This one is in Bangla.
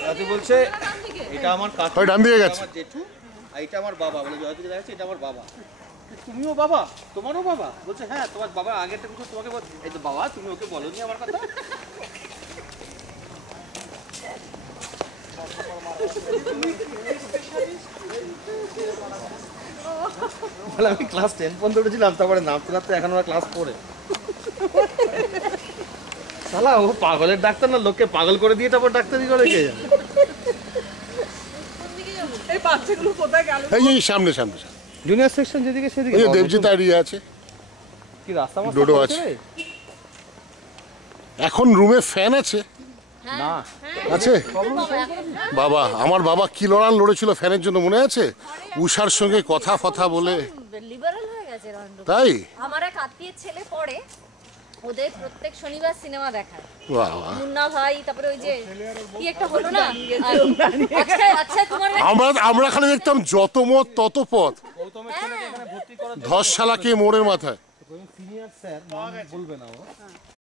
জয়তী বলছে এটা আমার কাকু, ডান দিকে গেছে, আমার জেঠু, আর এটা আমার বাবা। বলে জয়তীকে দেখাচ্ছে এটা আমার বাবা। তুমিও বাবা? তোমারও বাবা? বলছে হ্যাঁ। তোমার বাবা আগেরটা কিছু তোমাকে বল। এই তো বাবা, তুমি ওকে বলোনি আমার কথা। আমি ক্লাস 10 পর্যন্ত উঠেছিলাম, তারপরে নামতে নামতে এখন ওরা ক্লাস 4-এ। শালা ও পাগলের ডাক্তার না, লোককে পাগল করে দিয়ে তারপর ডাক্তারি করে কে জানে। এই বাচ্চাগুলো কোথায় গেল? এই সামনে সামনে জুনিয়র সেকশন যেদিকে সেদিকে। এই দেবজিৎ দাঁড়িয়ে আছে, কি রাস্তা মাস্তা ডোডো করছে আছে। রে? এখন রুমে ফ্যান আছে? না আছে বাবা, আমার বাবা কি লড়ান লড়েছিল ফ্যানের জন্য, মনে আছে? উষার সঙ্গে কথা কথা বলে লিবারাল হয়ে গেছে রন্ডু। তাই আমার এক আত্মীয়ের ছেলে পড়ে, ওদের প্রত্যেক শনিবার সিনেমা দেখায়। বাবা, মুন্না ভাই, তারপরে ওই যে কি একটা হলো না, আচ্ছা আচ্ছা তোমার আমরা খালি দেখতাম যত মত তত পথ, গৌতমের ছেলেকে এখানে ভর্তি করার ধস শালাকে মোড়ের মাথায়। সিনিয়র স্যার বলবে না ও।